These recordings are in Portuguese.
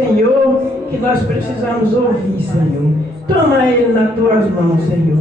Senhor, que nós precisamos ouvir, Senhor. Toma ele nas tuas mãos, Senhor.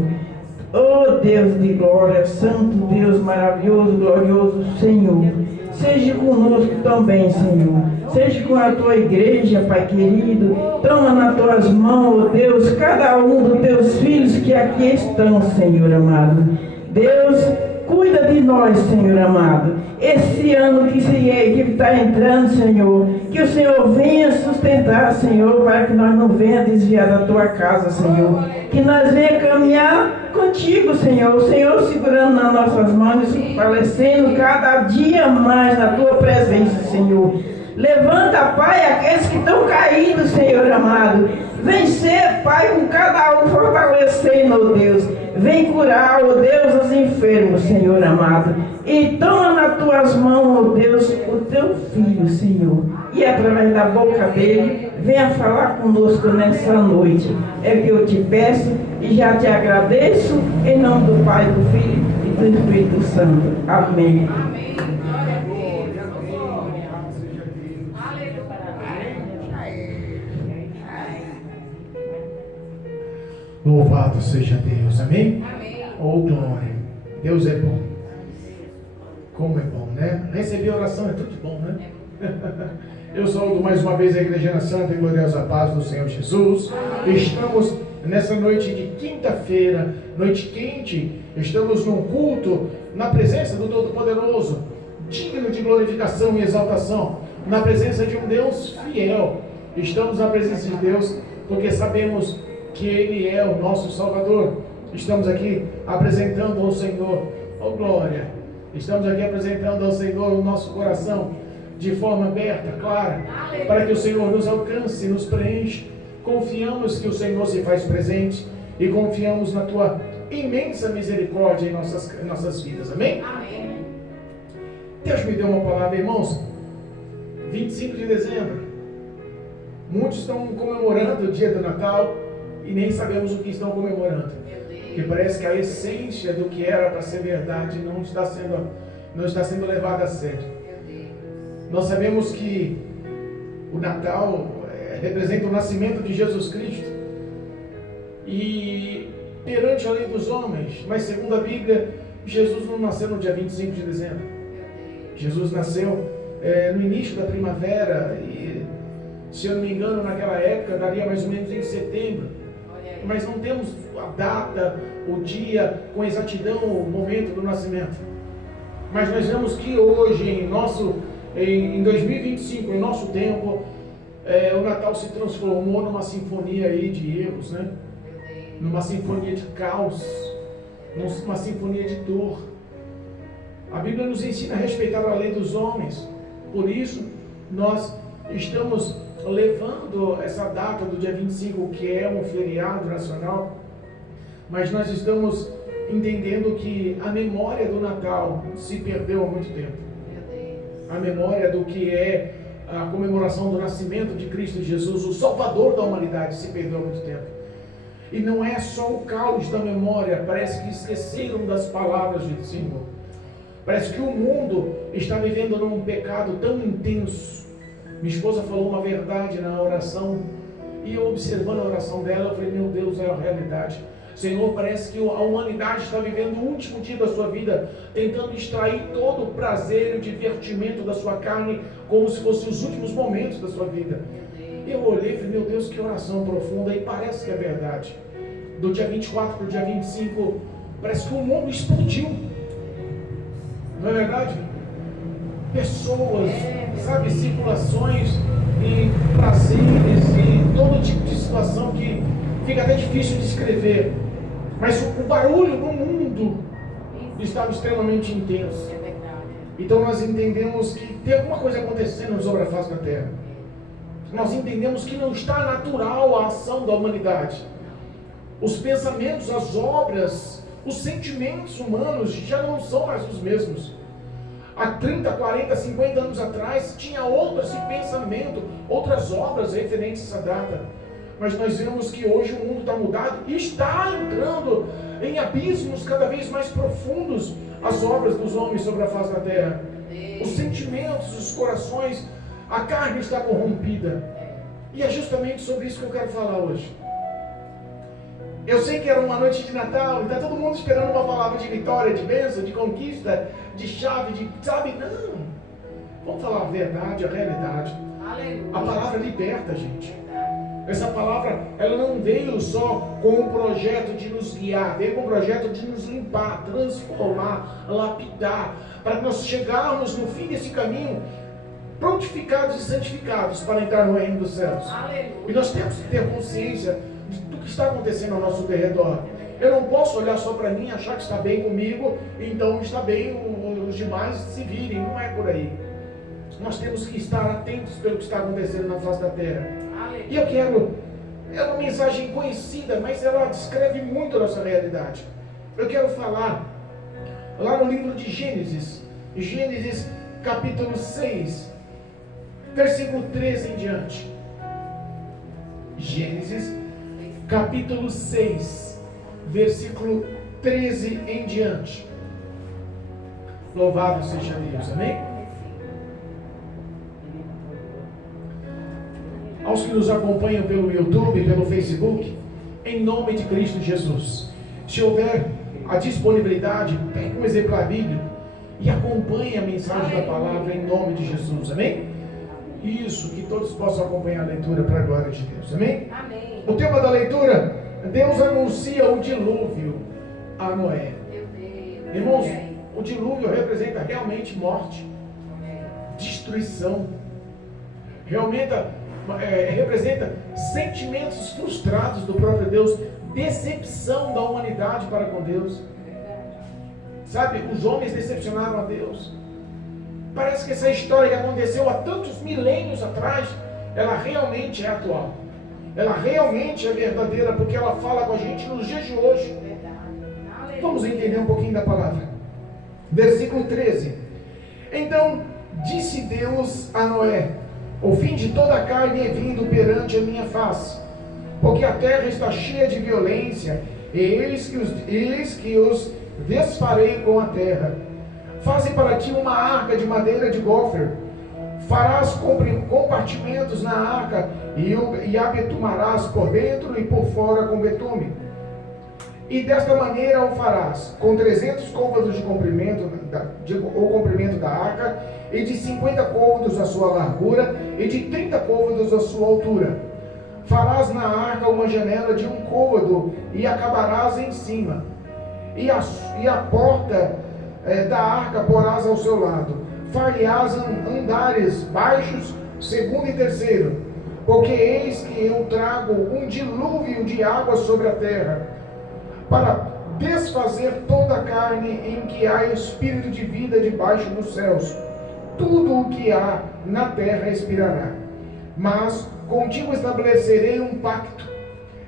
Oh Deus de glória, santo Deus maravilhoso, glorioso Senhor. Seja conosco também, Senhor. Seja com a tua igreja, Pai querido. Toma nas tuas mãos, oh Deus, cada um dos teus filhos que aqui estão, Senhor amado. Deus, cuida de nós, Senhor amado. Esse ano que está entrando, Senhor, que o Senhor venha sustentar, Senhor, para que nós não venha desviar da tua casa, Senhor. Que nós venha caminhar contigo, Senhor. O Senhor segurando nas nossas mãos e fortalecendo cada dia mais na tua presença, Senhor. Levanta, Pai, aqueles que estão caídos, Senhor amado. Vem ser, Pai, com cada um fortalecendo, oh Deus. Vem curar, oh Deus, os enfermos, Senhor amado. E toma nas tuas mãos, oh Deus, o teu filho, Senhor. E através da boca dele, venha falar conosco nessa noite. É que eu te peço e já te agradeço, em nome do Pai, do Filho e do Espírito Santo. Amém. Amém. Louvado seja Deus, amém? Amém. Oh glória, Deus é bom. Como é bom, né? Receber oração é tudo de bom, né? Eu saúdo mais uma vez a Igreja na Santa e Gloriosa Paz do Senhor Jesus. Estamos nessa noite de quinta-feira, noite quente. Estamos num culto na presença do Todo-Poderoso, digno de glorificação e exaltação, na presença de um Deus fiel. Estamos na presença de Deus porque sabemos que Ele é o nosso Salvador. Estamos aqui apresentando ao Senhor, oh glória, estamos aqui apresentando ao Senhor o nosso coração de forma aberta, clara, para que o Senhor nos alcance, nos preencha. Confiamos que o Senhor se faz presente e confiamos na Tua imensa misericórdia em nossas vidas, amém? Amém. Deus me deu uma palavra, irmãos. 25 de dezembro, muitos estão comemorando o dia do Natal e nem sabemos o que estão comemorando, porque parece que a essência do que era para ser verdade não está sendo levada a sério. Nós sabemos que o Natal representa o nascimento de Jesus Cristo e perante a lei dos homens, mas segundo a Bíblia, Jesus não nasceu no dia 25 de dezembro. Jesus nasceu no início da primavera e, se eu não me engano, naquela época daria mais ou menos em setembro. Mas não temos a data, o dia, com exatidão, o momento do nascimento. Mas nós vemos que hoje, em 2025, em nosso tempo, o Natal se transformou numa sinfonia aí de erros, né? Numa sinfonia de caos, numa sinfonia de dor. A Bíblia nos ensina a respeitar a lei dos homens. Por isso, nós estamos levando essa data do dia 25, que é um feriado nacional, mas nós estamos entendendo que a memória do Natal se perdeu há muito tempo. A memória do que é a comemoração do nascimento de Cristo Jesus, o Salvador da humanidade, se perdeu há muito tempo. E não é só o caos da memória, parece que esqueceram das palavras do Senhor. Parece que o mundo está vivendo num pecado tão intenso. Minha esposa falou uma verdade na oração, e eu observando a oração dela, eu falei, meu Deus, é a realidade. Senhor, parece que a humanidade está vivendo o último dia da sua vida, tentando extrair todo o prazer e o divertimento da sua carne, como se fossem os últimos momentos da sua vida. Eu olhei e falei, meu Deus, que oração profunda, e parece que é verdade. Do dia 24 para o dia 25, parece que o mundo explodiu. Não é verdade? Pessoas, sabe, circulações e prazeres e todo tipo de situação que fica até difícil de escrever. Mas o barulho no mundo estava extremamente intenso. Então nós entendemos que tem alguma coisa acontecendo sobre a face da terra. Nós entendemos que não está natural a ação da humanidade. Os pensamentos, as obras, os sentimentos humanos já não são mais os mesmos. Há 30, 40, 50 anos atrás, tinha outro pensamento, outras obras referentes a essa data. Mas nós vemos que hoje o mundo está mudado e está entrando em abismos cada vez mais profundos as obras dos homens sobre a face da terra. Os sentimentos, os corações, a carne está corrompida. E é justamente sobre isso que eu quero falar hoje. Eu sei que era uma noite de Natal, e está todo mundo esperando uma palavra de vitória, de bênção, de conquista, de chave, de... Sabe? Não. Vamos falar a verdade, a realidade. Aleluia. A palavra liberta, gente. Essa palavra, ela não veio só com o projeto de nos guiar, veio com o projeto de nos limpar, transformar, lapidar, para que nós chegarmos no fim desse caminho prontificados e santificados para entrar no reino dos céus. Aleluia. E nós temos que ter consciência do que está acontecendo ao nosso derredor. Eu não posso olhar só para mim, achar que está bem comigo, então está bem, os demais se virem. Não é por aí. Nós temos que estar atentos pelo que está acontecendo na face da terra. Aleluia. E eu quero, é uma mensagem conhecida, mas ela descreve muito a nossa realidade. Eu quero falar lá no livro de Gênesis, Gênesis capítulo 6, versículo 13 em diante. Gênesis capítulo 6, versículo 13 em diante. Louvado seja Deus, amém? Aos que nos acompanham pelo YouTube, pelo Facebook, em nome de Cristo Jesus, se houver a disponibilidade, pegue um exemplar bíblico e acompanhe a mensagem da palavra em nome de Jesus, amém? Isso, que todos possam acompanhar a leitura para a glória de Deus, amém? Amém. O tema da leitura, Deus anuncia o dilúvio a Noé. Meu Deus. Irmãos, o dilúvio representa realmente morte, destruição, realmente representa sentimentos frustrados do próprio Deus, decepção da humanidade para com Deus. Sabe, os homens decepcionaram a Deus. Parece que essa história que aconteceu há tantos milênios atrás, ela realmente é atual. Ela realmente é verdadeira, porque ela fala com a gente nos dias de hoje. Vamos entender um pouquinho da palavra. Versículo 13. Então disse Deus a Noé: o fim de toda a carne é vindo perante a minha face, porque a terra está cheia de violência, e eis que os desfarei com a terra. Faze para ti uma arca de madeira de gofer, farás compartimentos na arca, e a betumarás por dentro e por fora com betume. E desta maneira o farás, com 300 côvados de comprimento, o comprimento da arca, e de 50 côvados a sua largura, e de 30 côvados a sua altura. Farás na arca uma janela de 1 côvado, e acabarás em cima. E a porta da arca porás ao seu lado. Far-lhe-ás andares baixos, segundo e terceiro. Porque eis que eu trago um dilúvio de água sobre a terra, para desfazer toda a carne em que há espírito de vida debaixo dos céus. Tudo o que há na terra expirará. Mas contigo estabelecerei um pacto,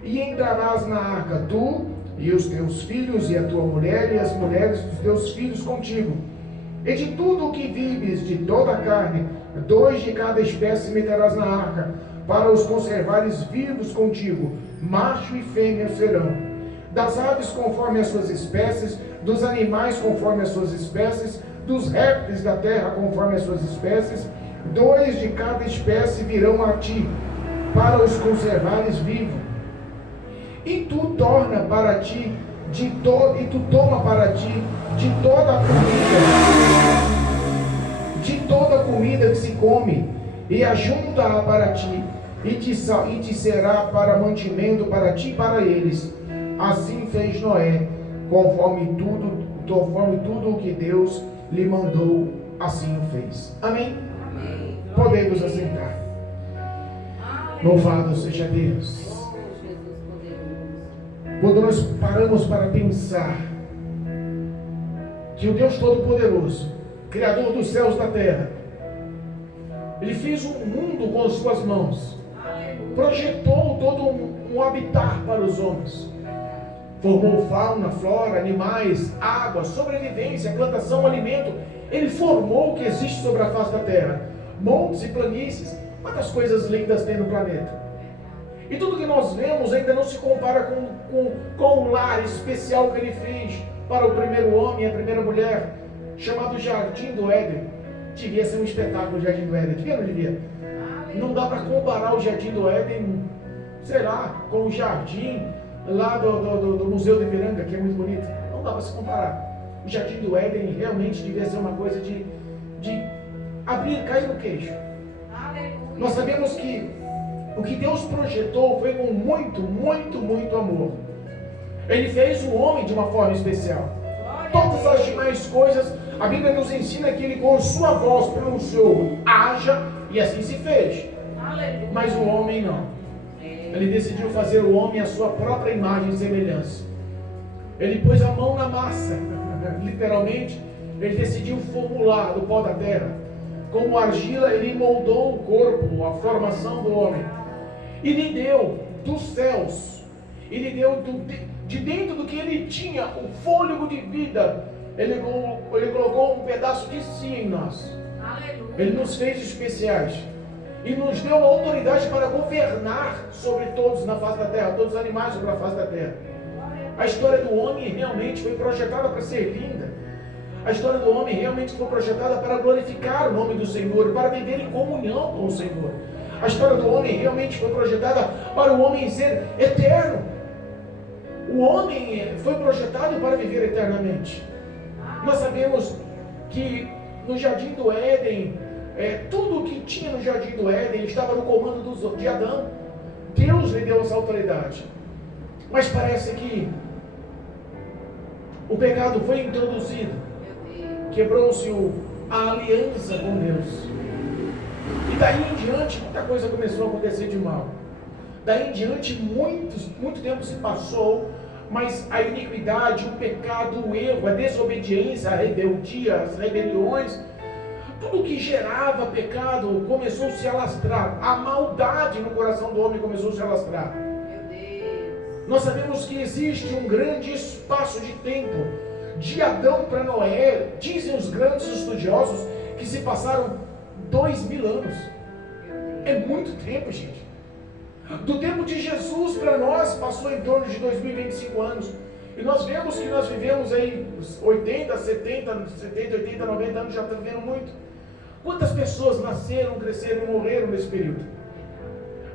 e entrarás na arca, tu e os teus filhos, e a tua mulher, e as mulheres dos teus filhos contigo. E de tudo o que vives, de toda a carne, 2 de cada espécie meterás na arca, para os conservares vivos contigo, macho e fêmea serão. Das aves conforme as suas espécies, dos animais conforme as suas espécies, dos répteis da terra conforme as suas espécies, 2 de cada espécie virão a ti, para os conservares vivos. E tu torna para ti e tu toma para ti de toda a comida que se come, e ajunta-a para ti, e te será para mantimento para ti e para eles. Assim fez Noé, conforme tudo o que Deus lhe mandou, assim o fez. Amém? Amém. Podemos assentar. Louvado seja Deus. Quando nós paramos para pensar que o Deus Todo-Poderoso, Criador dos céus e da terra, Ele fez um mundo com as suas mãos, projetou todo um habitat para os homens, formou fauna, flora, animais, água, sobrevivência, plantação, alimento. Ele formou o que existe sobre a face da terra, montes e planícies. Quantas coisas lindas tem no planeta. E tudo que nós vemos ainda não se compara com o lar especial que Ele fez para o primeiro homem e a primeira mulher, chamado Jardim do Éden. Devia ser um espetáculo o Jardim do Éden, devia ou não devia? Não dá para comparar o Jardim do Éden, sei lá, com o jardim lá do Museu de Ipiranga, que é muito bonito. Não dá para se comparar. O Jardim do Éden realmente devia ser uma coisa de abrir, cair no queixo. Nós sabemos que o que Deus projetou foi com muito, muito, muito amor. Ele fez o homem de uma forma especial. Todas as demais coisas, a Bíblia nos ensina que ele com sua voz pronunciou, haja, e assim se fez. Mas o homem não. Ele decidiu fazer o homem à sua própria imagem e semelhança. Ele pôs a mão na massa, literalmente. Ele decidiu formular do pó da terra. Como argila, ele moldou o corpo, a formação do homem. E lhe deu dos céus, e lhe deu de dentro do que ele tinha, o fôlego de vida. Ele colocou um pedaço de si em nós. Ele nos fez especiais. E nos deu a autoridade para governar sobre todos na face da terra, todos os animais sobre a face da terra. A história do homem realmente foi projetada para ser linda. A história do homem realmente foi projetada para glorificar o nome do Senhor, para viver em comunhão com o Senhor. A história do homem realmente foi projetada para o homem ser eterno. O homem foi projetado para viver eternamente. Nós sabemos que no Jardim do Éden, tudo o que tinha no Jardim do Éden estava no comando de Adão. Deus lhe deu essa autoridade. Mas parece que o pecado foi introduzido. Quebrou-se a aliança com Deus. E daí em diante, muita coisa começou a acontecer de mal. Daí em diante, muito tempo se passou, mas a iniquidade, o pecado, o erro, a desobediência, a rebeldia, as rebeliões, tudo que gerava pecado começou a se alastrar. A maldade no coração do homem começou a se alastrar. Nós sabemos que existe um grande espaço de tempo, de Adão para Noé. Dizem os grandes estudiosos que se passaram 2000 anos. É muito tempo, gente. Do tempo de Jesus para nós passou em torno de 2025 anos. E nós vemos que nós vivemos aí 80, 80, 90 anos, já estamos vivendo muito. Quantas pessoas nasceram, cresceram e morreram nesse período?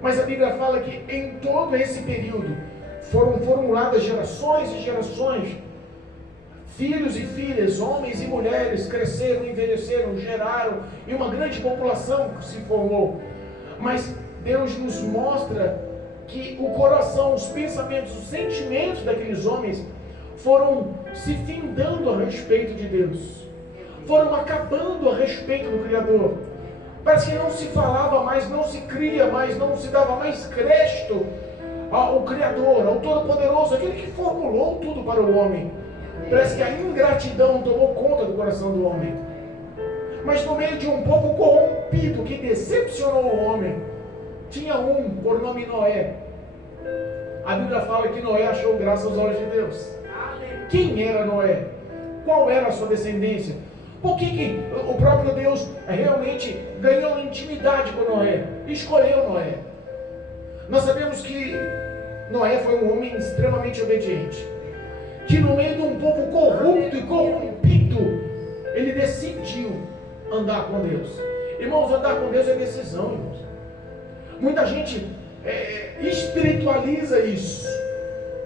Mas a Bíblia fala que em todo esse período foram formuladas gerações e gerações. Filhos e filhas, homens e mulheres cresceram, envelheceram, geraram, e uma grande população se formou. Mas Deus nos mostra que o coração, os pensamentos, os sentimentos daqueles homens foram se findando a respeito de Deus. Foram acabando a respeito do Criador. Parece que não se falava mais, não se cria mais, não se dava mais crédito ao Criador, ao Todo-Poderoso, aquele que formulou tudo para o homem. Parece que a ingratidão tomou conta do coração do homem. Mas no meio de um povo corrompido que decepcionou o homem, tinha um por nome Noé. A Bíblia fala que Noé achou graça aos olhos de Deus. Quem era Noé? Qual era a sua descendência? Por que o próprio Deus realmente ganhou intimidade com Noé? Escolheu Noé. Nós sabemos que Noé foi um homem extremamente obediente, que no meio de um povo corrupto e corrompido, ele decidiu andar com Deus. Irmãos, andar com Deus é decisão, irmãos. Muita gente espiritualiza isso.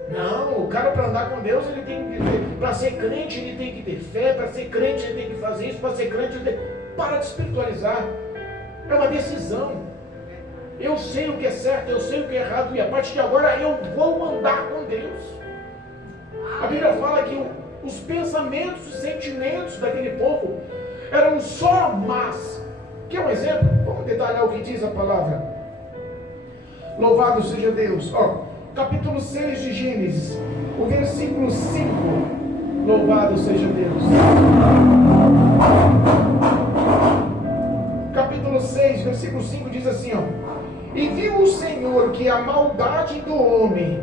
Não, o cara para andar com Deus, ele tem que, para ser crente, ele tem que ter fé, para ser crente, ele tem que fazer isso, para ser crente, ele tem... Para de espiritualizar. É uma decisão. Eu sei o que é certo, eu sei o que é errado, e a partir de agora eu vou andar com Deus. A Bíblia fala que os pensamentos e sentimentos daquele povo eram só más. Quer um exemplo? Vamos detalhar o que diz a palavra. Louvado seja Deus. Capítulo 6 de Gênesis, o versículo 5. Louvado seja Deus. Capítulo 6, versículo 5 diz assim, E viu o Senhor que a maldade do homem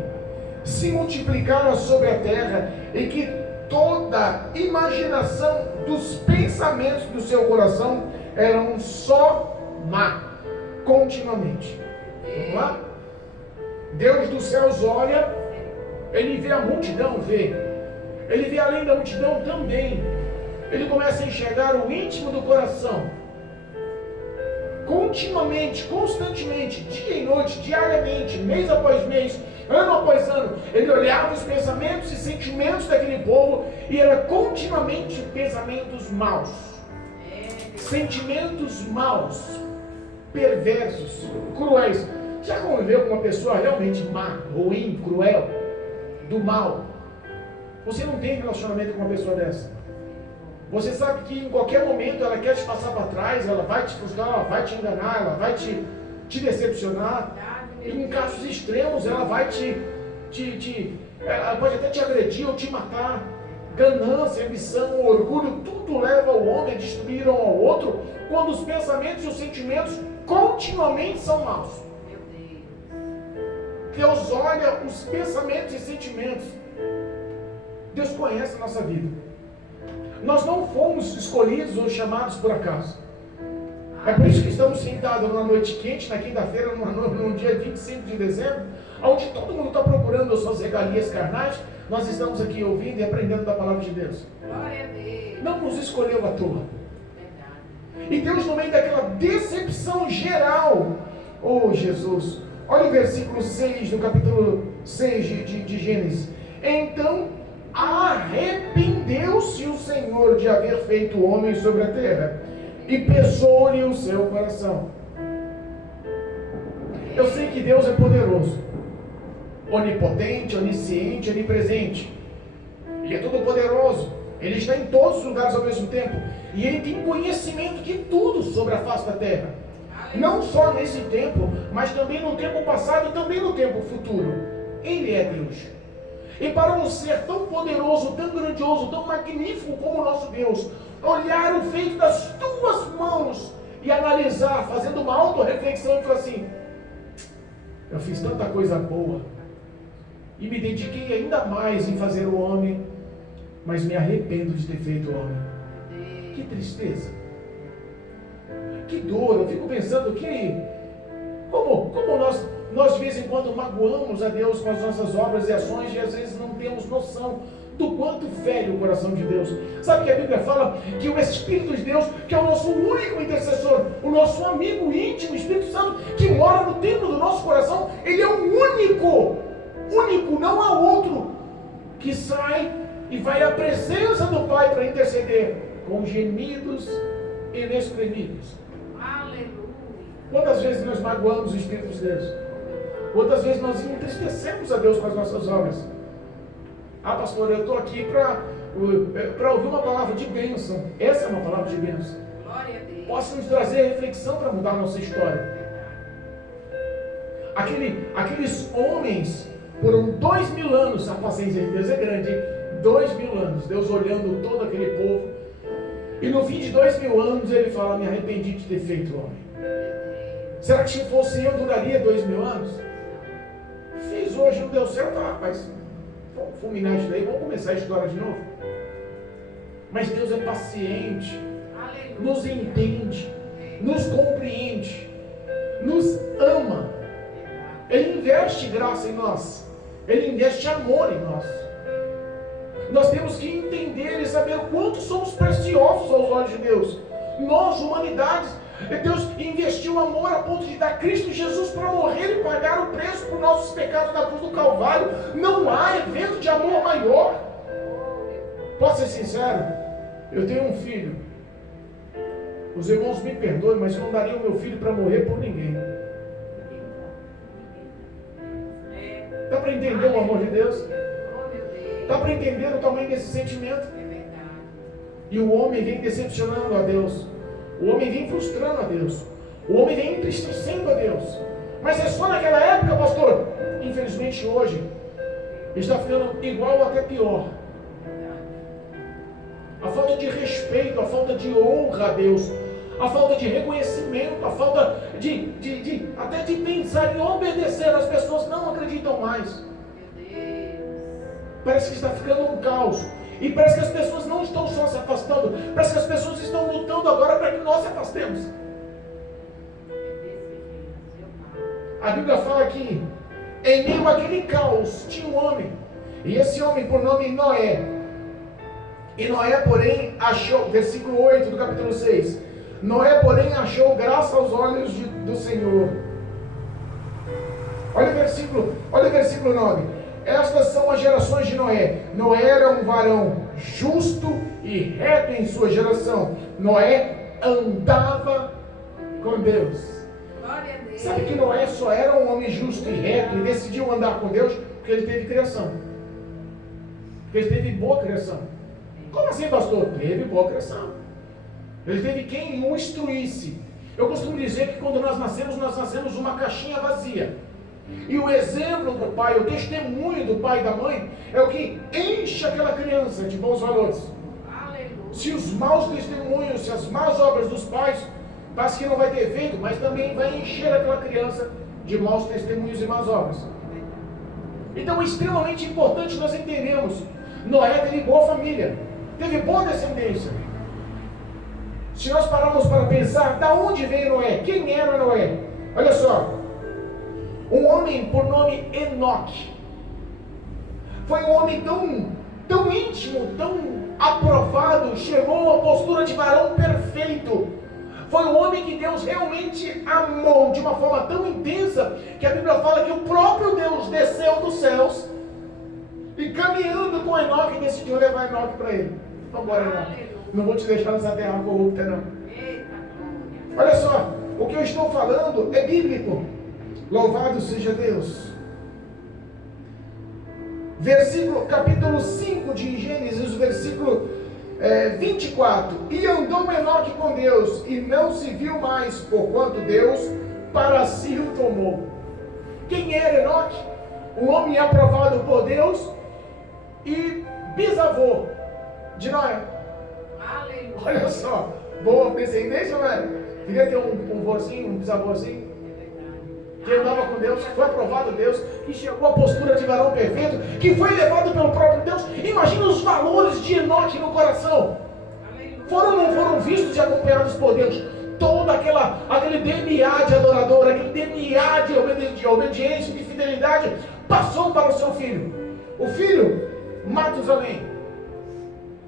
se multiplicara sobre a terra, e que toda imaginação dos pensamentos do seu coração eram só má, continuamente. Vamos lá? Deus dos céus olha, ele vê a multidão, ele vê além da multidão também. Ele começa a enxergar o íntimo do coração. continuamente, constantemente, dia e noite, diariamente, mês após mês, ano após ano, ele olhava os pensamentos e sentimentos daquele povo e era continuamente pensamentos maus, sentimentos maus, perversos, cruéis. Já conviveu com uma pessoa realmente má, ruim, cruel, do mal? Você não tem relacionamento com uma pessoa dessa. Você sabe que em qualquer momento ela quer te passar para trás, ela vai te frustrar, ela vai te enganar, ela vai te decepcionar. E em casos extremos ela vai ela pode até te agredir ou te matar. Ganância, ambição, orgulho, tudo leva o homem a destruir um ao outro quando os pensamentos e os sentimentos continuamente são maus. Deus olha os pensamentos e sentimentos. Deus conhece a nossa vida. Nós não fomos escolhidos ou chamados por acaso. É por isso que estamos sentados numa noite quente, na quinta-feira, no dia 25 de dezembro, onde todo mundo está procurando as suas regalias carnais. Nós estamos aqui ouvindo e aprendendo da palavra de Deus. Glória a Deus. Não nos escolheu à toa. E Deus, no meio daquela decepção geral, oh Jesus, olha o versículo 6 do capítulo 6 de Gênesis. Então arrependeu-se o Senhor de haver feito o homem sobre a terra, e pesou-lhe o seu coração. Eu sei que Deus é poderoso, onipotente, onisciente, onipresente. Ele é todo poderoso. Ele está em todos os lugares ao mesmo tempo. E Ele tem conhecimento de tudo sobre a face da terra. Não só nesse tempo, mas também no tempo passado e também no tempo futuro. Ele é Deus. E para um ser tão poderoso, tão grandioso, tão magnífico como o nosso Deus, olhar o feito das tuas mãos e analisar, fazendo uma autorreflexão e falar assim: eu fiz tanta coisa boa e me dediquei ainda mais em fazer o homem, mas me arrependo de ter feito o homem. Que tristeza, que dor. Eu fico pensando que como nós de vez em quando magoamos a Deus com as nossas obras e ações, e às vezes não temos noção do quanto fere o coração de Deus. Sabe que a Bíblia fala que o Espírito de Deus, que é o nosso único intercessor, o nosso amigo íntimo, o Espírito Santo, que mora no templo do nosso coração, ele é o único, não há outro, que sai e vai à presença do Pai para interceder com gemidos inexprimíveis. Aleluia. Quantas vezes nós magoamos o Espírito de Deus? Quantas vezes nós entristecemos a Deus com as nossas obras? Ah, pastor, eu estou aqui para ouvir uma palavra de bênção. Essa é uma palavra de bênção. Glória a Deus. Possa nos trazer reflexão para mudar a nossa história. Aqueles homens, por 2000 anos, a paciência de Deus é grande, hein? 2000 anos, Deus olhando todo aquele povo, e no fim de 2000 anos ele fala: me arrependi de ter feito o homem. Será que se fosse eu duraria 2000 anos? Fiz hoje, não deu certo, rapaz, vamos fulminar isso daí, vamos começar a história de novo. Mas Deus é paciente, Aleluia. nos entende, nos compreende, nos ama. Ele investe graça em nós, Ele investe amor em nós. Nós temos que entender e saber o quanto somos preciosos aos olhos de Deus. Nós, humanidades, Deus investiu amor a ponto de dar Cristo Jesus para morrer e pagar o preço por nossos pecados na cruz do Calvário. Não há evento de amor maior. Posso ser sincero? Eu tenho um filho. Os irmãos me perdoem, mas eu não daria o meu filho para morrer por ninguém. Dá para entender o amor de Deus? Dá para entender o tamanho desse sentimento? E o homem vem decepcionando a Deus. O homem vem frustrando a Deus. O homem vem entristecendo a Deus. Mas é só naquela época, pastor. Infelizmente hoje está ficando igual ou até pior. A falta de respeito, a falta de honra a Deus, a falta de reconhecimento, a falta até de pensar em obedecer. As pessoas não acreditam mais. Parece que está ficando um caos. E parece que as pessoas não estão só se afastando, parece que as pessoas estão lutando agora para que nós se afastemos. A Bíblia fala que em meio àquele caos tinha um homem, e esse homem por nome Noé. E Noé, porém, achou, versículo 8 do capítulo 6, Noé, porém, achou graça aos olhos do Senhor. Olha o versículo 9. Estas são as gerações de Noé. Noé era um varão justo e reto em sua geração. Noé andava com Deus. Glória a Deus. Sabe que Noé só era um homem justo e reto e decidiu andar com Deus porque ele teve criação. Porque ele teve boa criação. Como assim, pastor? Teve boa criação. Ele teve quem o instruísse. Eu costumo dizer que quando nós nascemos uma caixinha vazia. E o exemplo do pai, o testemunho do pai e da mãe é o que enche aquela criança de bons valores. Aleluia. Se os maus testemunhos, se as más obras dos pais, parece que não vai ter efeito, mas também vai encher aquela criança de maus testemunhos e más obras. Então é extremamente importante nós entendermos. Noé teve boa família, teve boa descendência. Se nós pararmos para pensar, da onde veio Noé? Quem era Noé? Olha só, um homem por nome Enoque. Foi um homem tão íntimo, tão aprovado, chegou à postura de varão perfeito. Foi um homem que Deus realmente amou de uma forma tão intensa, que a Bíblia fala que o próprio Deus desceu dos céus e caminhando com Enoque decidiu levar Enoque para ele. Vamos embora, Enoque. Não vou te deixar nessa terra corrupta, não. Olha só, o que eu estou falando é bíblico. Louvado seja Deus. Capítulo 5 de Gênesis, versículo 24. E andou Enoque com Deus, e não se viu mais, porquanto Deus para si o tomou. Quem era Enoque? Um homem aprovado por Deus e bisavô de Noé. Aleluia. Olha só, boa descendência, velho. Queria ter um vozinho, um bisavôzinho, que andava com Deus, que foi aprovado Deus, que chegou à postura de varão perfeito, que foi levado pelo próprio Deus. Imagina os valores de Enoque no coração. Foram ou não foram vistos e acompanhados por Deus? Todo aquele DNA de adorador, aquele DNA de obediência, de fidelidade, passou para o seu filho. O filho, Matusalém.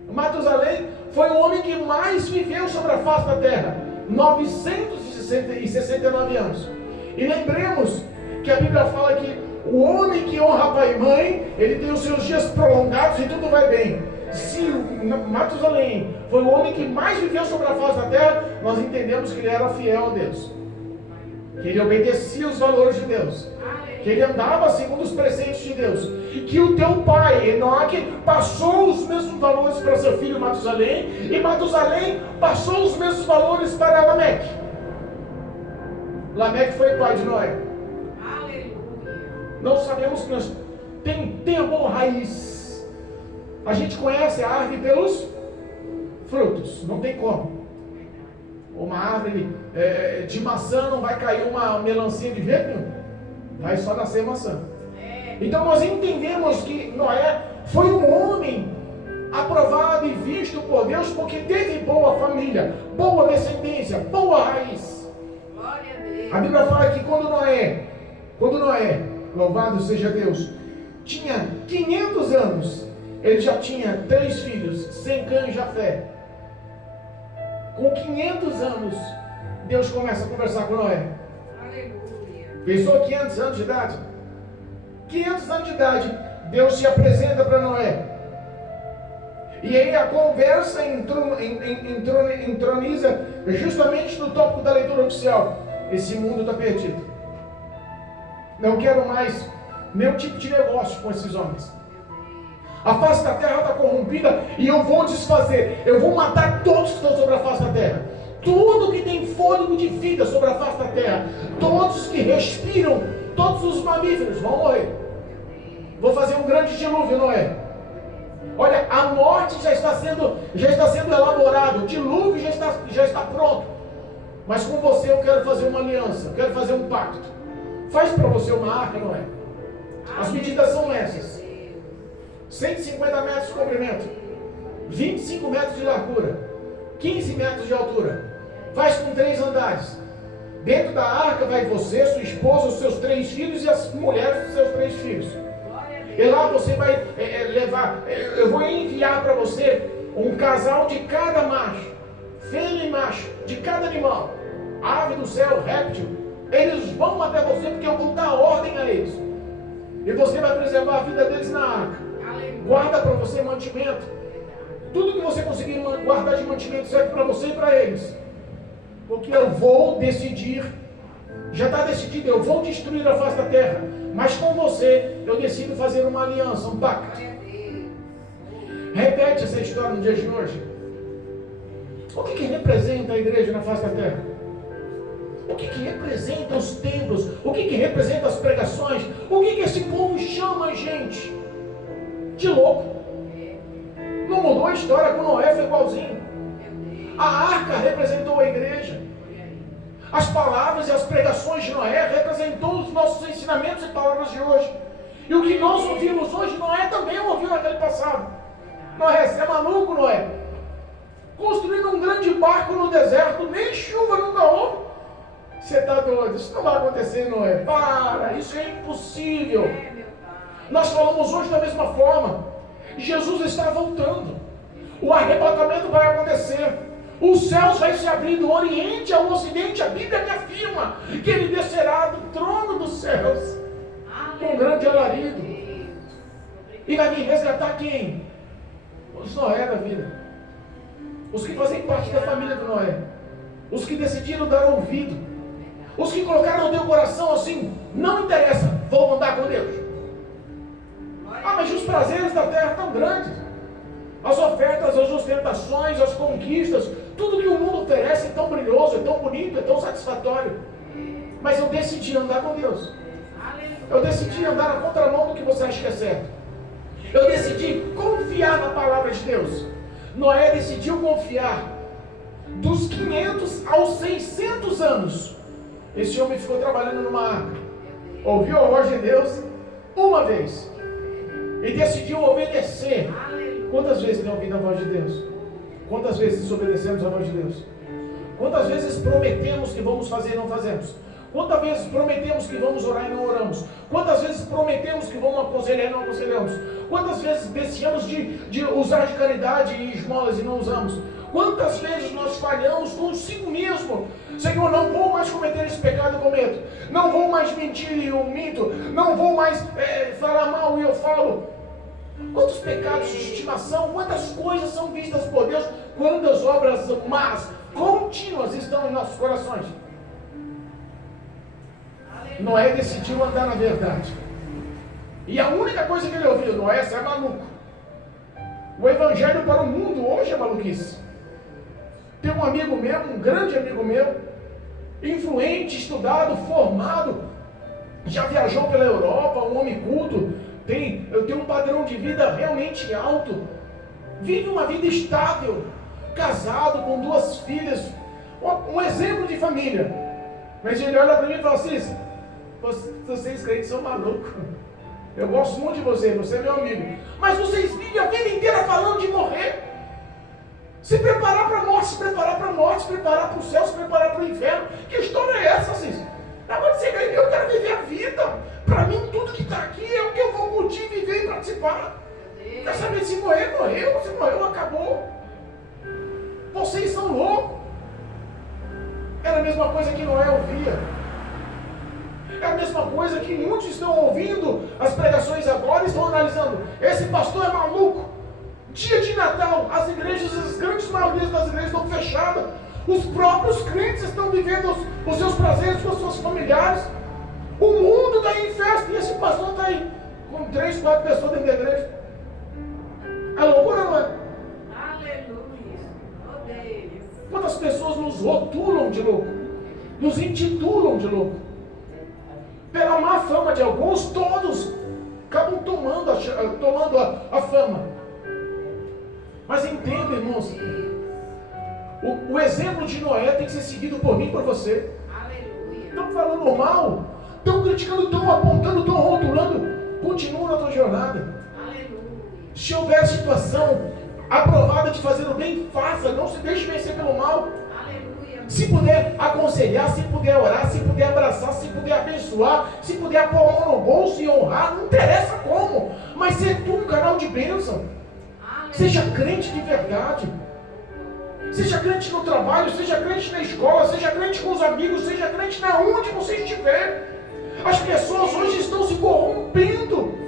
Matusalém foi o homem que mais viveu sobre a face da terra, 969 anos. E lembremos que a Bíblia fala que o homem que honra pai e mãe, ele tem os seus dias prolongados e tudo vai bem. Se Matusalém foi o homem que mais viveu sobre a face da terra, nós entendemos que ele era fiel a Deus, que ele obedecia os valores de Deus, que ele andava segundo os preceitos de Deus, que o teu pai, Enoque, passou os mesmos valores para seu filho Matusalém, e Matusalém passou os mesmos valores para Lameque. Lameque foi pai de Noé. Aleluia. Nós sabemos que tem a boa raiz. A gente conhece a árvore pelos frutos, não tem como. Uma árvore de maçã não vai cair uma melancia de jeito nenhum, vai só nascer maçã. Então nós entendemos que Noé foi um homem aprovado e visto por Deus porque teve boa família, boa descendência, boa raiz. Glória a Deus. A Bíblia fala que quando Noé, louvado seja Deus, tinha 500 anos, ele já tinha 3 filhos, Sem, Cã e Jafé. Com 500 anos, Deus começa a conversar com Noé. Aleluia. Pensou 500 anos de idade? 500 anos de idade, Deus se apresenta para Noé. E aí a conversa entroniza justamente no tópico da leitura oficial. Esse mundo está perdido. Não quero mais nenhum tipo de negócio com esses homens. A face da terra está corrompida e eu vou desfazer. Eu vou matar todos que estão sobre a face da terra. Tudo que tem fôlego de vida sobre a face da terra. Todos que respiram, todos os mamíferos vão morrer. Vou fazer um grande dilúvio, Noé. Olha, a morte já está sendo elaborada. O dilúvio já está pronto. Mas com você eu quero fazer uma aliança. Eu quero fazer um pacto. Faz para você uma arca, Noé. As medidas são essas. 150 metros de comprimento, 25 metros de largura, 15 metros de altura. Faz com 3 andares. Dentro da arca vai você, sua esposa, os seus 3 filhos e as mulheres dos seus 3 filhos. E lá você vai levar, eu vou enviar para você um casal de cada macho, fêmea e macho, de cada animal, ave do céu, réptil, eles vão até você porque eu vou dar ordem a eles. E você vai preservar a vida deles na arca. Guarda para você mantimento. Tudo que você conseguir guardar de mantimento serve para você e para eles. Porque eu vou decidir, já está decidido, eu vou destruir a face da terra. Mas com você, eu decido fazer uma aliança, um pacto. Repete essa história no dia de hoje. O que representa a igreja na face da terra? O que representa os templos? O que representa as pregações? O que esse povo chama a gente? De louco. Não mudou a história com Noé, foi igualzinho. A arca representou a igreja. As palavras e as pregações de Noé representou os nossos ensinamentos e palavras de hoje. E o que nós ouvimos hoje, Noé também ouviu naquele passado. Noé, você é maluco, Noé? Construindo um grande barco no deserto, nem chuva nunca houve. Você está doido? Isso não vai acontecer, Noé. Para, isso é impossível. Nós falamos hoje da mesma forma. Jesus está voltando. O arrebatamento vai acontecer. Os céus vai se abrir do Oriente ao Ocidente. A Bíblia me afirma que Ele descerá do trono dos céus com um grande alarido. E vai vir resgatar quem? Os Noé da vida. Os que fazem parte da família do Noé. Os que decidiram dar ouvido. Os que colocaram no teu coração assim, não interessa, vou andar com Deus. Ah, mas os prazeres da terra tão grandes. As ofertas, as ostentações, as conquistas, tudo que o mundo oferece é tão brilhoso, é tão bonito, é tão satisfatório. Mas eu decidi andar com Deus. Eu decidi andar na contramão do que você acha que é certo. Eu decidi confiar na palavra de Deus. Noé decidiu confiar. Dos 500 aos 600 anos, esse homem ficou trabalhando numa arca. Ouviu a voz de Deus uma vez. E decidiu obedecer. Quantas vezes tem ouvido a voz de Deus? Quantas vezes desobedecemos a voz de Deus? Quantas vezes prometemos que vamos fazer e não fazemos? Quantas vezes prometemos que vamos orar e não oramos? Quantas vezes prometemos que vamos aconselhar e não aconselhamos? Quantas vezes deixamos de usar de caridade e esmolas e não usamos? Quantas vezes nós falhamos consigo mesmo? Senhor, não vou mais cometer esse pecado, eu cometo. Não vou mais mentir e eu minto. Não vou mais falar mal e eu falo. Quantos pecados de estimação, quantas coisas são vistas por Deus, quantas obras más, contínuas estão em nossos corações. Noé decidiu andar na verdade. E a única coisa que ele ouviu, Noé, você é maluco. O evangelho para o mundo hoje é maluquice. Tem um amigo meu, um grande amigo meu, influente, estudado, formado, já viajou pela Europa, um homem culto, tem um padrão de vida realmente alto, vive uma vida estável, casado com 2 filhas, um exemplo de família. Mas ele olha para mim e fala assim: vocês crentes são malucos. Eu gosto muito de você é meu amigo. Mas vocês vivem a vida inteira falando de morrer. Se preparar para a morte, se preparar para a morte, se preparar para o céu, se preparar para o inferno. Que história é essa, Cícero? Agora você ganha, eu quero viver a vida. Para mim, tudo que está aqui é o que eu vou curtir, viver e participar. Quer saber se morrer, morreu. Se morreu, acabou. Vocês são loucos. Era a mesma coisa que Noé ouvia. É a mesma coisa que muitos estão ouvindo as pregações agora e estão analisando. Esse pastor é maluco. Dia de Natal, as igrejas, as grandes maiorias das igrejas estão fechadas. Os próprios crentes estão vivendo os seus prazeres com os seus familiares. O mundo está em festa e esse pastor está aí com 3, 4 pessoas dentro da igreja. É loucura, não é? Aleluia. Odeio. Quantas pessoas nos rotulam de louco, nos intitulam de louco. Pela má fama de alguns, todos acabam tomando a fama. Mas entenda, irmãos, o exemplo de Noé tem que ser seguido por mim e por você. Aleluia. Estão falando mal, estão criticando, estão apontando, estão rotulando. Continua na tua jornada. Aleluia. Se houver situação aprovada de fazer o bem, faça. Não se deixe vencer pelo mal. Aleluia. Se puder aconselhar, se puder orar, se puder abraçar, se puder abençoar, se puder pôr a mão no bolso e honrar, não interessa como, mas ser tu um canal de bênção. Seja crente de verdade. Seja crente no trabalho, seja crente na escola, seja crente com os amigos, seja crente na onde você estiver. As pessoas hoje estão se corrompendo.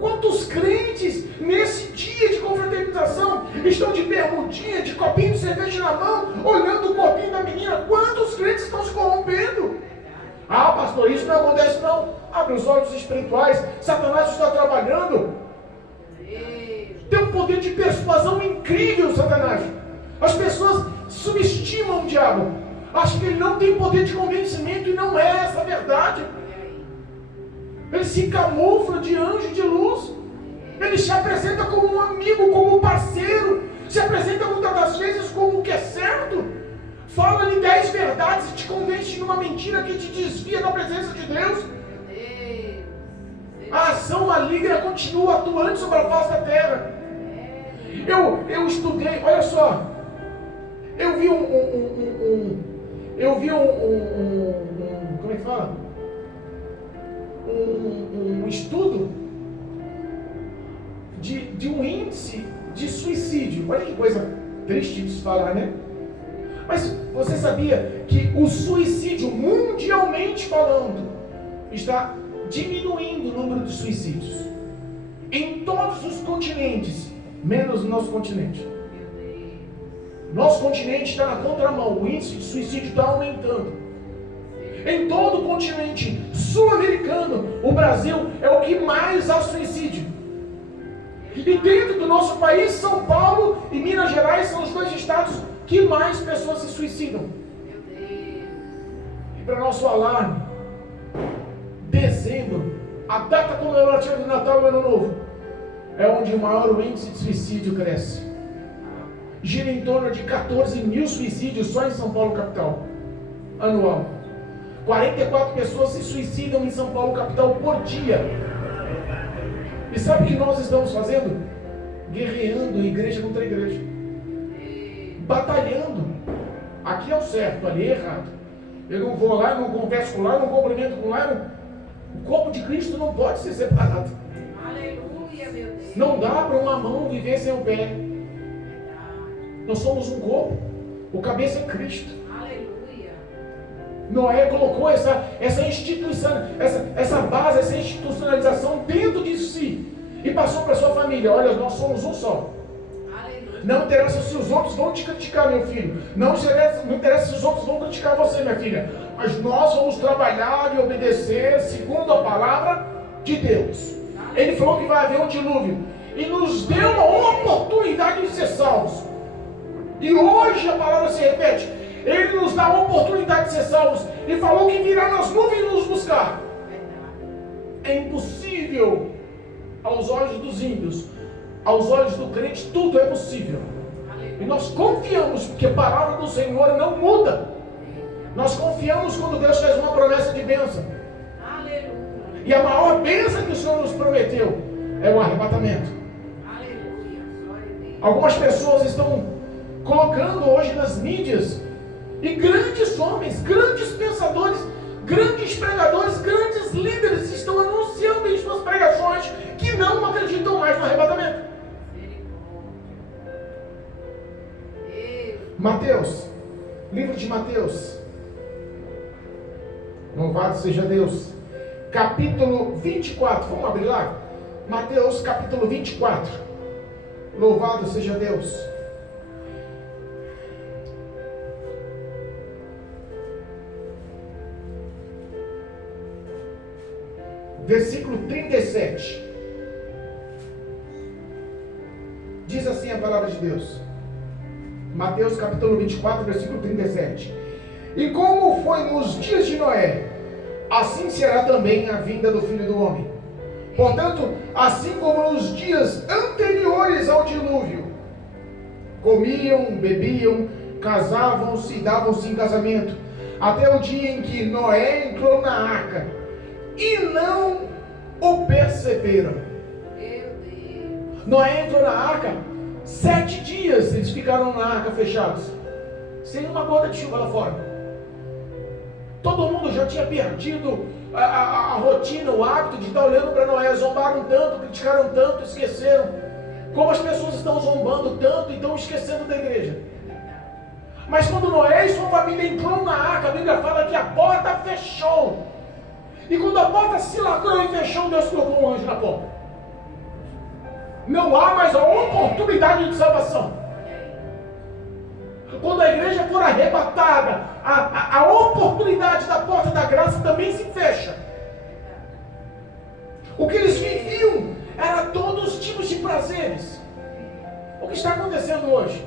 Quantos crentes nesse dia de confraternização estão de bermudinha, de copinho de cerveja na mão, olhando o corpinho da menina? Quantos crentes estão se corrompendo? Ah, pastor, isso não acontece não. Abre os olhos espirituais. Satanás está trabalhando. Tem um poder de persuasão incrível, Satanás. As pessoas subestimam o diabo. Acham que ele não tem poder de convencimento, e não é essa a verdade. Ele se camufla de anjo de luz. Ele se apresenta como um amigo, como um parceiro. Se apresenta muitas das vezes como o que é certo. Fala-lhe 10 verdades e te convence de uma mentira que te desvia da presença de Deus. A ação maligna continua atuando sobre a face da terra. Eu estudei, olha só. Eu vi como é que fala? Um estudo de um índice de suicídio. Olha que coisa triste de se falar, né? Mas você sabia que o suicídio, mundialmente falando, está diminuindo o número de suicídios em todos os continentes, menos no nosso continente. Nosso continente está na contramão, o índice de suicídio está aumentando. Em todo o continente sul-americano, o Brasil é o que mais há suicídio. E dentro do nosso país, São Paulo e Minas Gerais são os 2 estados que mais pessoas se suicidam. E para nosso alarme, dezembro, a data comemorativa do Natal e do Ano Novo, é onde o maior índice de suicídio cresce. Gira em torno de 14 mil suicídios só em São Paulo capital, anual. 44 pessoas se suicidam em São Paulo capital por dia. E sabe o que nós estamos fazendo? Guerreando igreja contra igreja, batalhando. Aqui é o certo, ali é errado. Eu não vou lá, não converso com lá, não cumprimento com lá. O corpo de Cristo não pode ser separado. Aleluia, meu Deus. Não dá para uma mão viver sem o pé. Nós somos um corpo. O cabeça é Cristo. Aleluia. Noé colocou essa instituição, essa base, essa institucionalização dentro de si. E passou para sua família. Olha, nós somos um só. Aleluia. Não interessa se os outros vão te criticar, meu filho. Não interessa se os outros vão criticar você, minha filha. Mas nós vamos trabalhar e obedecer segundo a palavra de Deus. Ele falou que vai haver um dilúvio. E nos deu uma oportunidade de ser salvos. E hoje a palavra se repete. Ele nos dá a oportunidade de ser salvos. E falou que virá nas nuvens nos buscar. É impossível aos olhos dos ímpios. Aos olhos do crente, tudo é possível. E nós confiamos, porque a palavra do Senhor não muda. Nós confiamos quando Deus faz uma promessa de bênção. Aleluia. E a maior bênção que o Senhor nos prometeu é o arrebatamento. Aleluia. Glória a Deus. Algumas pessoas estão colocando hoje nas mídias, e grandes homens, grandes pensadores, grandes pregadores, grandes líderes estão anunciando em suas pregações que não acreditam mais no arrebatamento. Mateus, livro de Mateus, louvado seja Deus, capítulo 24, vamos abrir lá? Mateus capítulo 24, louvado seja Deus. Versículo 37. Diz assim a palavra de Deus. Mateus capítulo 24, versículo 37. E como foi nos dias de Noé, assim será também a vinda do Filho do Homem. Portanto, assim como nos dias anteriores ao dilúvio, comiam, bebiam, casavam-se e davam-se em casamento, até o dia em que Noé entrou na arca, e não o perceberam. Noé entrou na arca, 7 dias eles ficaram na arca fechados, sem uma gota de chuva lá fora. Todo mundo já tinha perdido a rotina, o hábito de estar olhando para Noé. Zombaram tanto, criticaram tanto, esqueceram. Como as pessoas estão zombando tanto e estão esquecendo da igreja. Mas quando Noé e sua família entrou na arca, a Bíblia fala que a porta fechou. E quando a porta se lacrou e fechou, Deus colocou um anjo na porta. Não há mais a oportunidade de salvação. Quando a igreja for arrebatada, a oportunidade da porta da graça também se fecha. O que eles viviam era todos os tipos de prazeres. O que está acontecendo hoje?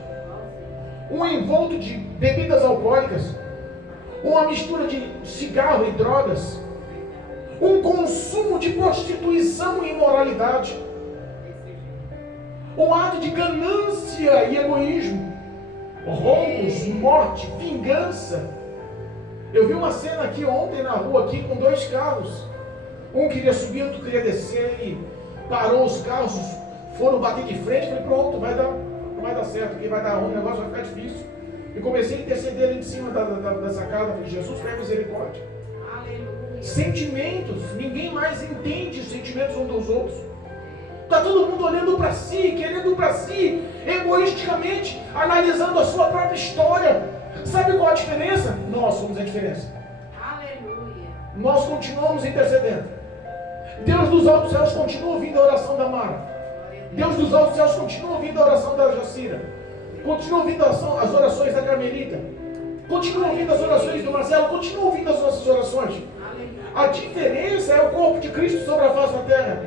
Um envolto de bebidas alcoólicas, uma mistura de cigarro e drogas, um consumo de prostituição e imoralidade, um ato de ganância e egoísmo, roubos, morte, vingança. Eu vi uma cena aqui ontem na rua aqui com 2 carros. Um queria subir, outro queria descer e parou os carros, foram bater de frente. Falei, pronto, não vai dar certo aqui, vai dar ruim, o negócio vai ficar difícil. E comecei a interceder ali de cima da sacada. Falei, Jesus, tenha misericórdia. Aleluia. Sentimentos, ninguém mais entende os sentimentos uns dos outros. Está todo mundo olhando para si, querendo para si, egoisticamente, analisando a sua própria história. Sabe qual a diferença? Nós somos a diferença. Aleluia. Nós continuamos intercedendo. Deus dos altos céus continua ouvindo a oração da Mara. Deus dos altos céus continua ouvindo a oração da Jacira. Continua ouvindo as orações da Carmelita. Continua ouvindo as orações do Marcelo. Continua ouvindo as nossas orações. A diferença é o corpo de Cristo sobre a face da terra.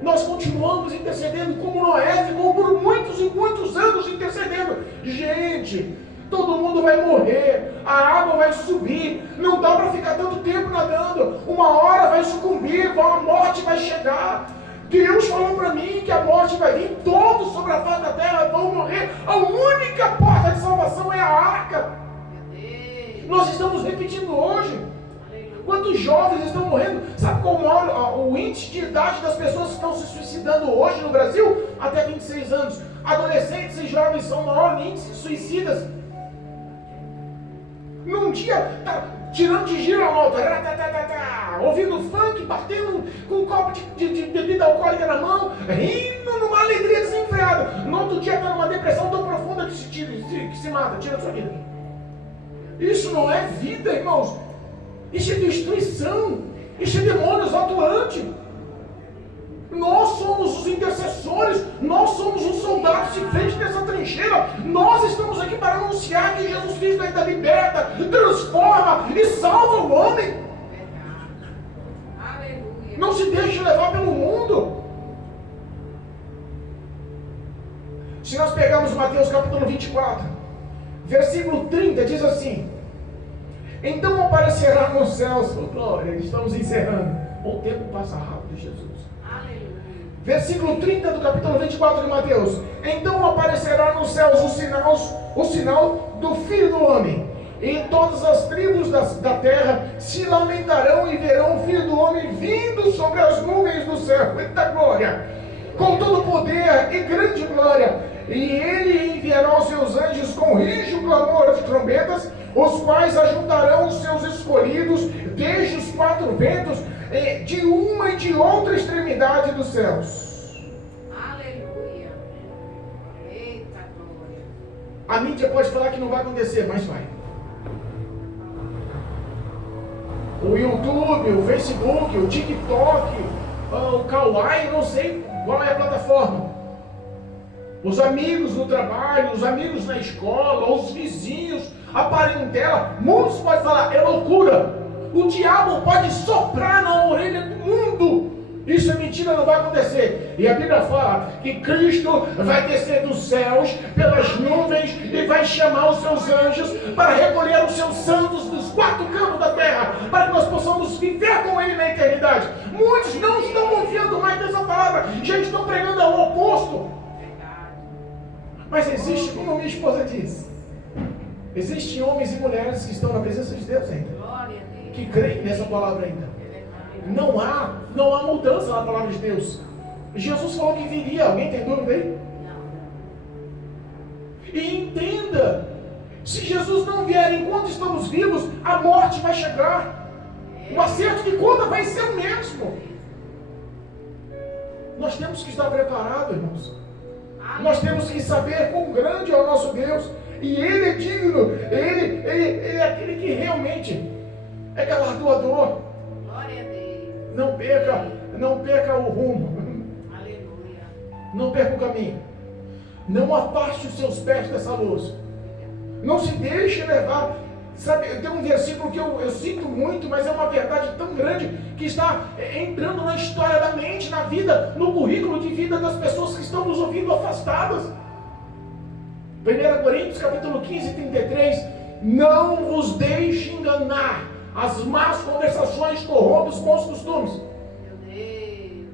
Nós continuamos intercedendo como Noé ficou por muitos e muitos anos intercedendo. Gente, todo mundo vai morrer, a água vai subir, não dá para ficar tanto tempo nadando, uma hora vai sucumbir, a morte vai chegar. Deus falou para mim que a morte vai vir, todos sobre a face da terra vão morrer. A única porta de salvação é a arca. Nós estamos repetindo hoje. Quantos jovens estão morrendo? Sabe qual o índice de idade das pessoas que estão se suicidando hoje no Brasil? Até 26 anos. Adolescentes e jovens são o maior índice de suicidas. Num dia, tá tirando de giravolta, ouvindo funk, batendo com um copo de bebida alcoólica na mão, rindo numa alegria desenfreada. No outro dia está numa depressão tão profunda que se mata, tira a sua vida. Isso não é vida, irmãos. Isso é destruição. Isso é demônios atuantes. Nós somos os intercessores. Nós somos os soldados de frente dessa trincheira. Nós estamos aqui para anunciar que Jesus Cristo ainda liberta, transforma e salva o homem. Aleluia. Não se deixe levar pelo mundo. Se nós pegarmos Mateus capítulo 24, versículo 30, diz assim: então aparecerá nos céus, oh, glória, estamos encerrando. O tempo passa rápido, Jesus. Aleluia. Versículo 30 do capítulo 24 de Mateus. Então aparecerá nos céus o sinal do Filho do Homem. E todas as tribos da terra se lamentarão e verão o Filho do Homem vindo sobre as nuvens do céu. Eita glória! Com todo poder e grande glória. E ele enviará os seus anjos com rijo clamor de trombetas, os quais ajuntarão os seus escolhidos desde os 4 ventos, de uma e de outra extremidade dos céus. Aleluia. Eita glória. A mídia pode falar que não vai acontecer, mas vai. O YouTube, o Facebook, o TikTok, o Kawaii, não sei qual é a plataforma. Os amigos no trabalho, os amigos na escola, os vizinhos, a parentela, muitos podem falar, é loucura. O diabo pode soprar na orelha do mundo. Isso é mentira, não vai acontecer. E a Bíblia fala que Cristo vai descer dos céus pelas nuvens e vai chamar os seus anjos para recolher os seus santos dos 4 cantos da terra, para que nós possamos viver com Ele na eternidade. Muitos não estão confiando mais nessa palavra, já estão pregando ao oposto. Mas existe, como minha esposa diz, existem homens e mulheres que estão na presença de Deus ainda, Glória a Deus. que creem nessa palavra ainda. Não há mudança na palavra de Deus. Jesus falou que viria. Alguém tem dúvida aí? E entenda, se Jesus não vier enquanto estamos vivos, a morte vai chegar. O acerto de conta vai ser o mesmo. Nós temos que estar preparados, irmãos. Nós temos que saber quão grande é o nosso Deus. E Ele é digno. Ele é aquele que realmente é galardoador. Glória a Deus. Não perca o rumo. Aleluia. Não perca o caminho. Não afaste os seus pés dessa luz. Não se deixe levar. Sabe, tem um versículo que eu sinto muito, mas é uma verdade tão grande que está entrando na história da mente, na vida, no currículo de vida das pessoas que estão nos ouvindo afastadas. 1 Coríntios capítulo 15, 33. Não vos deixe enganar. As más conversações corrompem os bons costumes. Meu Deus.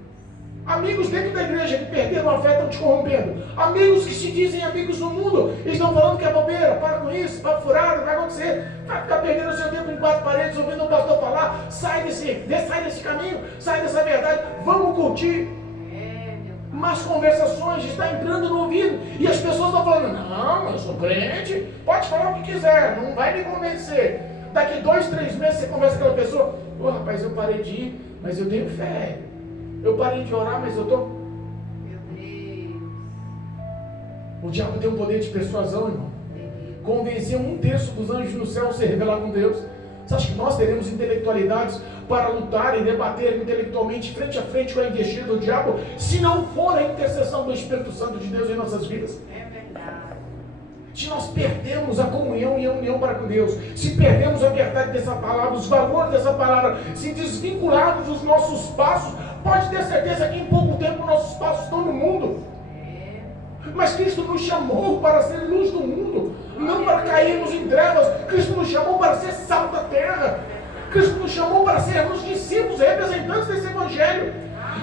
Amigos dentro da igreja que perderam a fé estão te corrompendo. Amigos que se dizem amigos no mundo, eles estão falando que é bobeira, para com isso, papo furado, vai acontecer. Vai ficar perdendo o seu tempo em quatro paredes, ouvindo o pastor falar. Sai desse caminho, sai dessa verdade. Vamos curtir. Mas conversações está entrando no ouvido. E as pessoas estão falando, não, eu sou crente, pode falar o que quiser, não vai me convencer. Daqui 2, 3 meses você conversa com aquela pessoa, ô rapaz, eu parei de ir, mas eu tenho fé. Eu parei de orar, mas eu estou... Meu Deus. O diabo tem um poder de persuasão, irmão. Convencer 1/3 dos anjos no céu a se revelar com Deus. Você acha que nós teremos intelectualidades para lutar e debater intelectualmente frente a frente com a investida do diabo, se não for a intercessão do Espírito Santo de Deus em nossas vidas? É verdade. Se nós perdemos a comunhão e a união para com Deus, se perdemos a verdade dessa palavra, os valores dessa palavra, se desvincularmos os nossos passos, pode ter certeza que em pouco tempo nossos passos estão no mundo. Mas Cristo nos chamou para ser luz do mundo, não para cairmos em trevas. Cristo nos chamou para ser sal da terra. Cristo nos chamou para sermos discípulos, representantes desse Evangelho.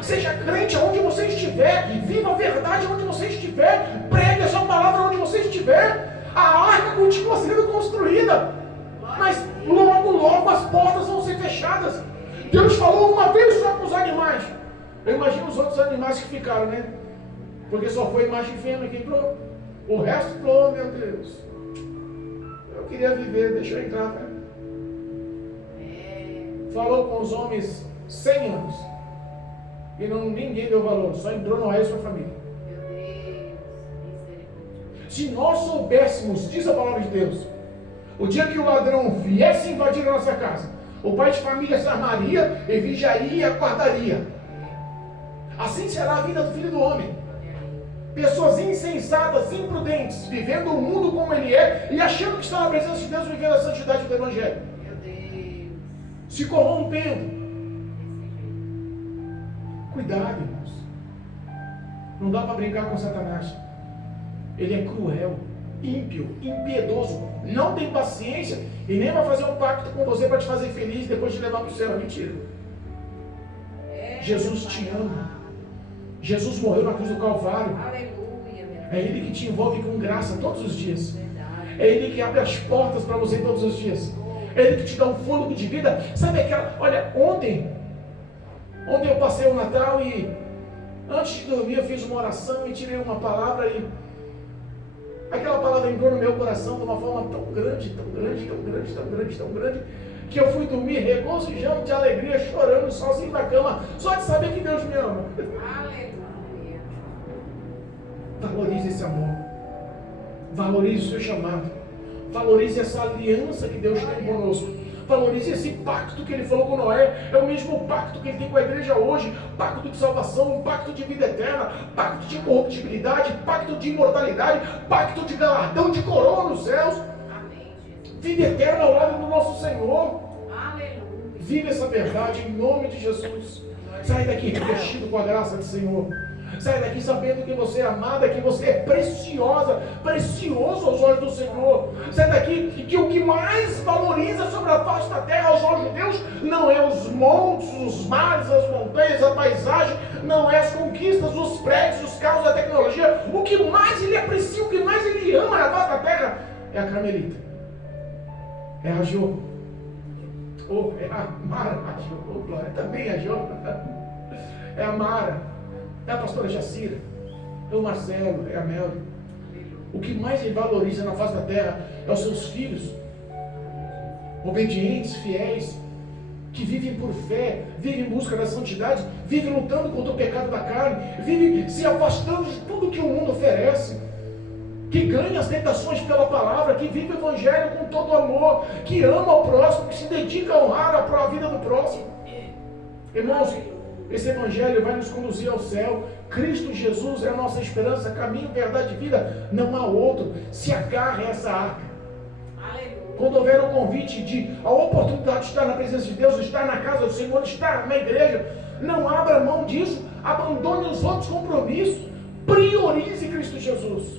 Seja crente onde você estiver, viva a verdade onde você estiver, pregue essa palavra onde você estiver. A arca continua sendo construída, mas logo as portas vão ser fechadas. Deus falou uma vez só para os animais. Eu imagino os outros animais que ficaram, né? Porque só foi macho e fêmea que entrou. O resto falou, meu Deus, eu queria viver, deixa eu entrar, velho. Falou com os homens 100 anos. E ninguém deu valor, só entrou no resto da família. Meu Deus. Se nós soubéssemos, diz a palavra de Deus, o dia que o ladrão viesse invadir a nossa casa, o pai de família se armaria e vigiaria e aguardaria. Assim será a vida do Filho do Homem. Pessoas insensatas, imprudentes, vivendo o mundo como ele é e achando que estão na presença de Deus, vivendo a santidade do Evangelho. Meu Deus. Se corrompendo. Cuidado, irmãos. Não dá para brincar com Satanás. Ele é cruel, ímpio, impiedoso, não tem paciência e nem vai fazer um pacto com você para te fazer feliz depois de levar para o céu. Mentira. Jesus te ama. Jesus morreu na cruz do Calvário. Aleluia. É Ele que te envolve com graça todos os dias. Verdade. É Ele que abre as portas para você todos os dias. É Ele que te dá um fôlego de vida. Sabe aquela... Olha, ontem eu passei o Natal e antes de dormir eu fiz uma oração e tirei uma palavra e aquela palavra entrou no meu coração de uma forma tão grande, tão grande, tão grande, tão grande, tão grande, que eu fui dormir regozijando de alegria, chorando sozinho na cama, só de saber que Deus me ama. Aleluia. Valorize esse amor. Valorize o seu chamado. Valorize essa aliança que Deus tem conosco. Valorize esse pacto que Ele falou com Noé. É o mesmo pacto que Ele tem com a igreja hoje. Pacto de salvação, pacto de vida eterna, pacto de incorruptibilidade, pacto de imortalidade, pacto de galardão, de coroa nos céus. Amém, Jesus. Vida eterna ao lado do nosso Senhor. Aleluia. Vive essa verdade em nome de Jesus. Sai daqui revestido com a graça do Senhor. Sai daqui sabendo que você é amada, que você é preciosa, precioso aos olhos do Senhor. Sai daqui que o que mais valoriza sobre a face da terra aos olhos de Deus não é os montes, os mares, as montanhas, a paisagem, não é as conquistas, os prédios, os carros, a tecnologia. O que mais Ele aprecia, o que mais Ele ama na face da terra é a Carmelita, é a Jô, ou é a Mara, a Jô, glória, também é a Jô, é a Mara. É a pastora Jacira, é o Marcelo, é a Melody. O que mais ele valoriza na face da terra é os seus filhos, obedientes, fiéis, que vivem por fé, vivem em busca da santidade, vivem lutando contra o pecado da carne, vivem se afastando de tudo que o mundo oferece. que ganha as tentações pela palavra, que vive o evangelho com todo amor, que ama o próximo, que se dedica a honrar a vida do próximo. Irmãos, esse evangelho vai nos conduzir ao céu. Cristo Jesus é a nossa esperança, caminho, verdade e vida. Não há outro. Se agarre a essa arca. Quando houver o convite a oportunidade de estar na presença de Deus, estar na casa do Senhor, estar na igreja, não abra mão disso. Abandone os outros compromissos. Priorize Cristo Jesus.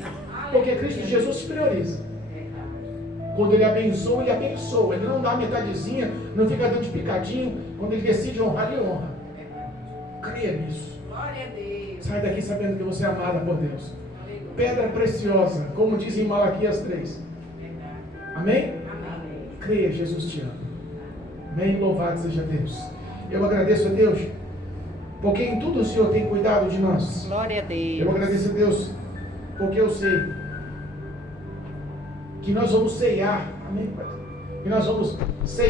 Porque Cristo Jesus se prioriza. Quando Ele abençoa, Ele abençoa. Ele não dá metadezinha, não fica dando de picadinho. Quando Ele decide honrar, Ele honra. Creia nisso. Glória a Deus. Sai daqui sabendo que você é amada por Deus. Pedra preciosa, como diz em Malaquias 3. Amém? Amém. Creia, Jesus te ama. Amém? Louvado seja Deus. Eu agradeço a Deus, porque em tudo o Senhor tem cuidado de nós. Glória a Deus. Eu agradeço a Deus, porque eu sei que nós vamos ceiar. Amém, Pai? Que nós vamos ceiar.